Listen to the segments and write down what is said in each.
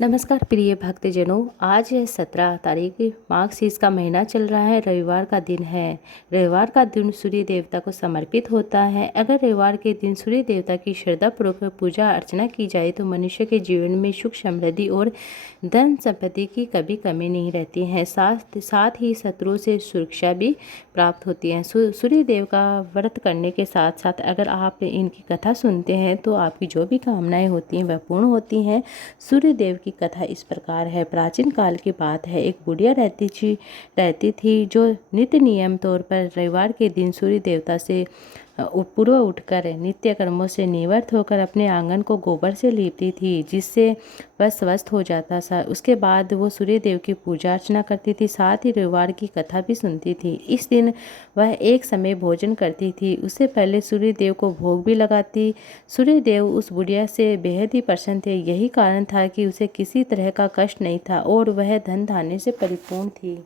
नमस्कार प्रिय भक्तजनों। आज है 17 तारीख, माघ शीस का महीना चल रहा है। रविवार का दिन है। रविवार का दिन सूर्य देवता को समर्पित होता है। अगर रविवार के दिन सूर्य देवता की श्रद्धापूर्वक पूजा अर्चना की जाए तो मनुष्य के जीवन में सुख समृद्धि और धन संपत्ति की कभी कमी नहीं रहती है। साथ ही शत्रु से सुरक्षा भी प्राप्त होती है। सूर्य देव का व्रत करने के साथ साथ अगर आप इनकी कथा सुनते हैं तो आपकी जो भी कामनाएं होती हैं वह पूर्ण होती हैं। सूर्य देव की कथा इस प्रकार है। प्राचीन काल की बात है। एक बुढ़िया रहती थी जो नित्य नियम तौर पर रविवार के दिन सूर्य देवता से पूर्व उठकर नित्य कर्मों से निवृत्त होकर अपने आंगन को गोबर से लीपती थी, जिससे वह स्वस्थ हो जाता था। उसके बाद वो सूर्य देव की पूजा अर्चना करती थी, साथ ही रविवार की कथा भी सुनती थी। इस दिन वह एक समय भोजन करती थी। उससे पहले सूर्य देव को भोग भी लगाती। सूर्य देव उस बुढ़िया से बेहद ही प्रसन्न थे। यही कारण था कि उसे किसी तरह का कष्ट नहीं था और वह धन धान्य से परिपूर्ण थी।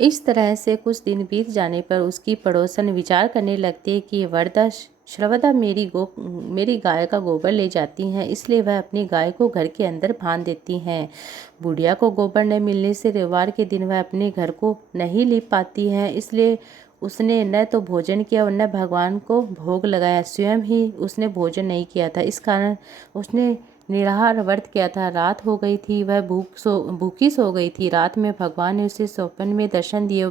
इस तरह से कुछ दिन बीत जाने पर उसकी पड़ोसन विचार करने लगती कि वरदा श्रवदा मेरी गाय का गोबर ले जाती हैं, इसलिए वह अपनी गाय को घर के अंदर बांध देती हैं। बुढ़िया को गोबर न मिलने से रविवार के दिन वह अपने घर को नहीं लीप पाती है, इसलिए उसने न तो भोजन किया और न भगवान को भोग लगाया। स्वयं ही उसने भोजन नहीं किया था। इस कारण उसने निराहार व्रत किया था। रात हो गई थी, वह भूखी सो गई थी। रात में भगवान ने उसे स्वप्न में दर्शन दिए।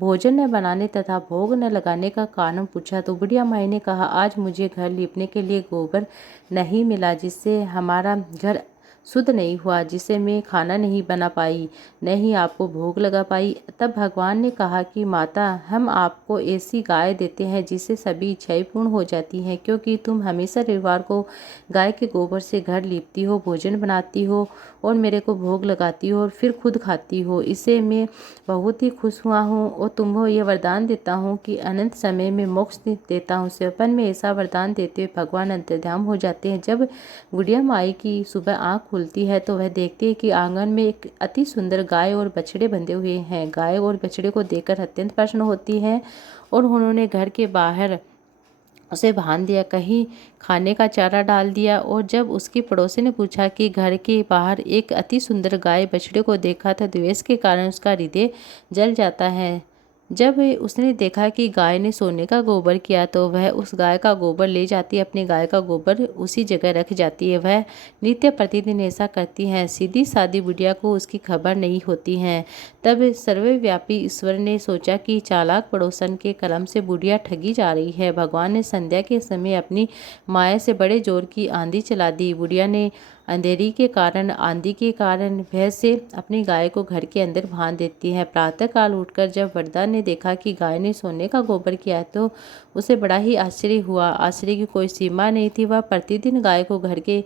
भोजन न बनाने तथा भोग न लगाने का कारण पूछा तो बुढ़िया माई ने कहा, आज मुझे घर लीपने के लिए गोबर नहीं मिला, जिससे हमारा घर शुद्ध नहीं हुआ, जिसे मैं खाना नहीं बना पाई, नहीं आपको भोग लगा पाई। तब भगवान ने कहा कि माता, हम आपको ऐसी गाय देते हैं जिससे सभी इच्छाएं पूर्ण हो जाती हैं, क्योंकि तुम हमेशा रविवार को गाय के गोबर से घर लीपती हो, भोजन बनाती हो और मेरे को भोग लगाती हो और फिर खुद खाती हो। इससे मैं बहुत ही खुश हुआ हूँ और तुम्हें ये वरदान देता हूँ कि अनंत समय में मोक्ष देता हूँ। स्वप्न में ऐसा वरदान देते हुए भगवान अंतर्धान हो जाते हैं। जब बुढ़िया माई की सुबह आँख खुलती है तो वह देखती है कि आंगन में एक अति सुंदर गाय और बछड़े बंधे हुए हैं। गाय और बछड़े को देखकर अत्यंत प्रसन्न होती है और उन्होंने घर के बाहर उसे बांध दिया, कहीं खाने का चारा डाल दिया। और जब उसकी पड़ोसी ने पूछा कि घर के बाहर एक अति सुंदर गाय बछड़े को देखा था, द्वेष के कारण उसका हृदय जल जाता है। जब उसने देखा कि गाय ने सोने का गोबर किया तो वह उस गाय का गोबर ले जाती है, अपनी गाय का गोबर उसी जगह रख जाती है। वह नित्य प्रतिदिन ऐसा करती है। सीधी सादी बुढ़िया को उसकी खबर नहीं होती है। तब सर्वव्यापी ईश्वर ने सोचा कि चालाक पड़ोसन के कर्म से बुढ़िया ठगी जा रही है। भगवान ने संध्या के समय अपनी माया से बड़े जोर की आंधी चला दी। बुढ़िया ने अंधेरी के कारण, आंधी के कारण भय से अपनी गाय को घर के अंदर बांध देती है। प्रातःकाल उठकर जब वरदा ने देखा कि गाय ने सोने का गोबर किया है तो उसे बड़ा ही आश्चर्य हुआ। आश्चर्य की कोई सीमा नहीं थी। वह प्रतिदिन गाय को घर के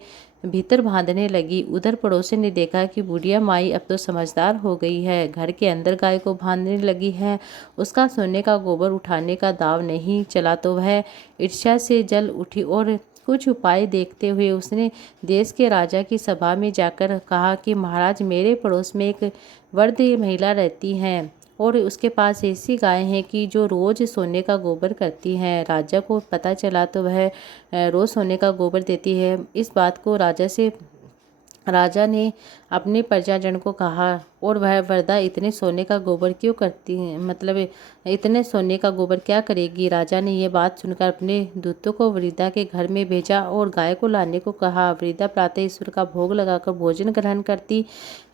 भीतर बांधने लगी। उधर पड़ोसी ने देखा कि बुढ़िया माई अब तो समझदार हो गई है, घर के अंदर गाय को बांधने लगी है। उसका सोने का गोबर उठाने का दाव नहीं चला तो वह ईर्ष्या से जल उठी और कुछ उपाय देखते हुए उसने देश के राजा की सभा में जाकर कहा कि महाराज, मेरे पड़ोस में एक वृद्ध महिला रहती है और उसके पास ऐसी गाय है कि जो रोज सोने का गोबर करती है। राजा को पता चला तो वह रोज सोने का गोबर देती है। इस बात को राजा ने अपने प्रजाजन को कहा और वह वरदा इतने सोने का गोबर क्यों करती है, मतलब इतने सोने का गोबर क्या करेगी। राजा ने ये बात सुनकर अपने दूतों को वृद्धा के घर में भेजा और गाय को लाने को कहा। वृद्धा प्रातः ईश्वर का भोग लगाकर भोजन ग्रहण करती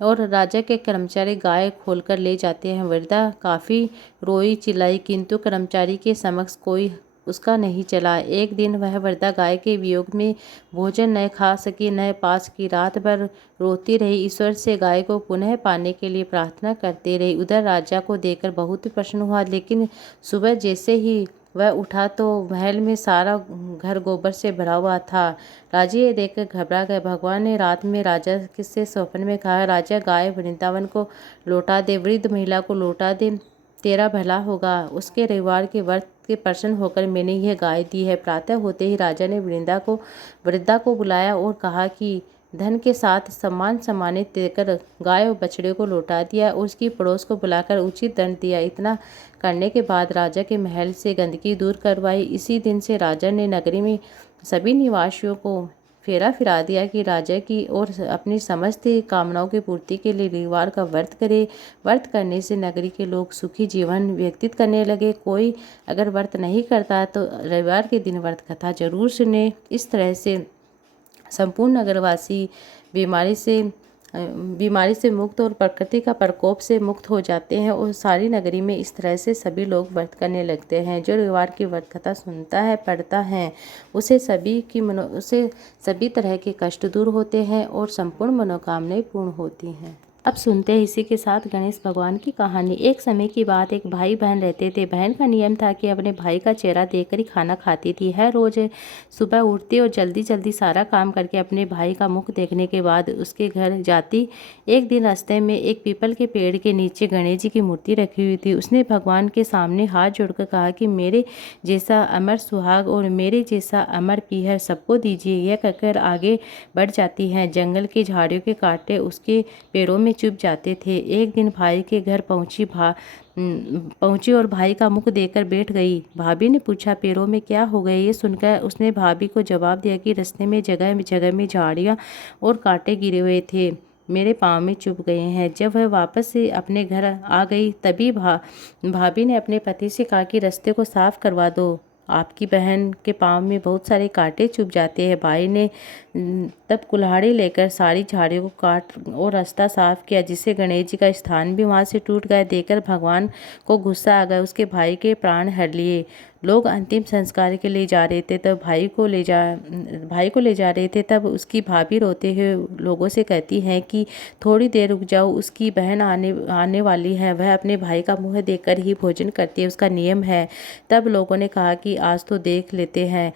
और राजा के कर्मचारी गाय खोलकर ले जाते हैं। वृद्धा काफ़ी रोई चिल्लाई, किंतु कर्मचारी के समक्ष कोई उसका नहीं चला। एक दिन वह वृद्धा गाय के वियोग में भोजन न खा सकी न पा सकी। रात भर रोती रही, ईश्वर से गाय को पुनः पाने के लिए प्रार्थना करती रही। उधर राजा को देखकर बहुत प्रसन्न हुआ, लेकिन सुबह जैसे ही वह उठा तो महल में सारा घर गोबर से भरा हुआ था। राजा ये देखकर घबरा गए। भगवान ने रात में राजा से स्वप्न में कहा, राजा, गाय वृंदावन को लौटा दे, वृद्ध महिला को लौटा दे, तेरा भला होगा। उसके रविवार के व्रत के प्रसन्न होकर मैंने यह गाय दी है। प्रातः होते ही राजा ने वृद्धा को बुलाया और कहा कि धन के साथ सम्मान सम्मानित देकर गाय और बछड़े को लौटा दिया और उसकी पड़ोस को बुलाकर उचित दंड दिया। इतना करने के बाद राजा के महल से गंदगी दूर करवाई। इसी दिन से राजा ने नगरी में सभी निवासियों को फेरा फिरा दिया कि राजा की और अपनी समस्त कामनाओं की पूर्ति के लिए रविवार का व्रत करे। व्रत करने से नगरी के लोग सुखी जीवन व्यतीत करने लगे। कोई अगर व्रत नहीं करता तो रविवार के दिन व्रत कथा जरूर सुने। इस तरह से संपूर्ण नगरवासी बीमारी से मुक्त और प्रकृति का प्रकोप से मुक्त हो जाते हैं और सारी नगरी में इस तरह से सभी लोग व्रत करने लगते हैं। जो रविवार की व्रत कथा सुनता है, पढ़ता है, उसे सभी तरह के कष्ट दूर होते हैं और संपूर्ण मनोकामनाएं पूर्ण होती हैं। अब सुनते हैं इसी के साथ गणेश भगवान की कहानी। एक समय की बात, एक भाई बहन रहते थे। बहन का नियम था कि अपने भाई का चेहरा देखकर ही खाना खाती थी। हर रोज सुबह उठती और जल्दी जल्दी सारा काम करके अपने भाई का मुख देखने के बाद उसके घर जाती। एक दिन रास्ते में एक पीपल के पेड़ के नीचे गणेश जी की मूर्ति रखी हुई थी। उसने भगवान के सामने हाथ जोड़कर कहा कि मेरे जैसा अमर सुहाग और मेरे जैसा अमर पीहर सबको दीजिए। यह कहकर आगे बढ़ जाती हैं। जंगल की झाड़ियों के कांटे उसके पैरों में चुभ जाते थे। एक दिन भाई के घर पहुंची और भाई का मुख देखकर बैठ गई। भाभी ने पूछा, पैरों में क्या हो गए? ये सुनकर उसने भाभी को जवाब दिया कि रास्ते में जगह जगह में झाड़ियां और कांटे गिरे हुए थे, मेरे पाँव में चुभ गए हैं। जब वह वापस से अपने घर आ गई तभी भाभी ने अपने पति से कहा कि रास्ते को साफ करवा दो, आपकी बहन के पाँव में बहुत सारे कांटे चुभ जाते हैं। भाई ने तब कुल्हाड़ी लेकर सारी झाड़ियों को काट और रास्ता साफ किया, जिससे गणेश जी का स्थान भी वहां से टूट गया। देखकर भगवान को गुस्सा आ गया, उसके भाई के प्राण हर लिए। लोग अंतिम संस्कार के लिए जा रहे थे तब भाई को ले जा रहे थे तब उसकी भाभी रोते हुए लोगों से कहती है कि थोड़ी देर रुक जाओ, उसकी बहन आने वाली है, वह अपने भाई का मुँह देखकर ही भोजन करती है, उसका नियम है। तब लोगों ने कहा कि आज तो देख लेते हैं,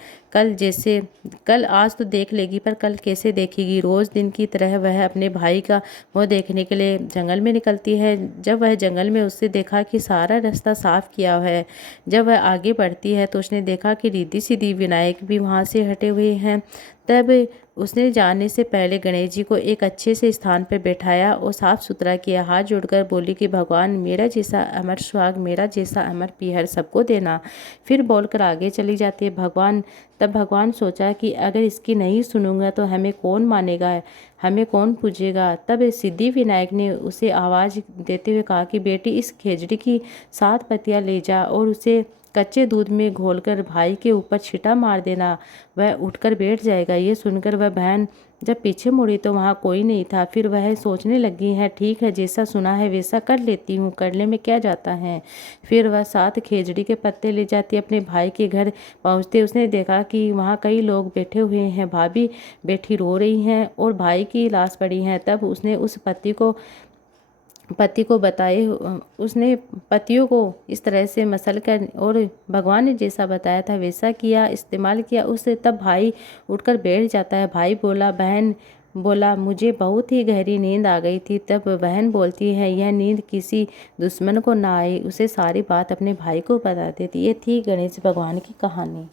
आज तो देख लेगी पर कल कैसे देखेगी। रोज दिन की तरह वह अपने भाई का मुँह देखने के लिए जंगल में निकलती है। जब वह जंगल में उससे देखा कि सारा रास्ता साफ किया है, जब वह आगे बढ़ती है तो उसने देखा कि रिद्धि सिद्धि विनायक भी वहाँ से हटे हुए हैं। तब उसने जाने से पहले गणेश जी को एक अच्छे से स्थान पर बैठाया और साफ सुथरा किया। हाथ जोड़कर बोली कि भगवान, मेरा जैसा अमर सुहाग, मेरा जैसा अमर पीहर सबको देना। फिर बोलकर आगे चली जाती है। तब भगवान सोचा कि अगर इसकी नहीं सुनूंगा तो हमें कौन मानेगा, हमें कौन पूजेगा। तब सिद्धि विनायक ने उसे आवाज़ देते हुए कहा कि बेटी, इस खेजड़ी की 7 पत्तियां ले जा और उसे कच्चे दूध में घोलकर भाई के ऊपर छींटा मार देना, वह उठकर बैठ जाएगा। ये सुनकर वह बहन जब पीछे मुड़ी तो वहाँ कोई नहीं था। फिर वह सोचने लगी है, ठीक है, जैसा सुना है वैसा कर लेती हूँ, करने में क्या जाता है। फिर वह 7 खेजड़ी के पत्ते ले जाती। अपने भाई के घर पहुँचते उसने देखा कि वहाँ कई लोग बैठे हुए हैं, भाभी बैठी रो रही हैं और भाई की लाश पड़ी है। तब उसने उस पतियों को इस तरह से मसल कर और भगवान ने जैसा बताया था वैसा किया, इस्तेमाल किया उससे। तब भाई उठकर बैठ जाता है। भाई बोला मुझे बहुत ही गहरी नींद आ गई थी। तब बहन बोलती है, यह नींद किसी दुश्मन को ना आए, उसे सारी बात अपने भाई को बता देती। ये थी गणेश भगवान की कहानी।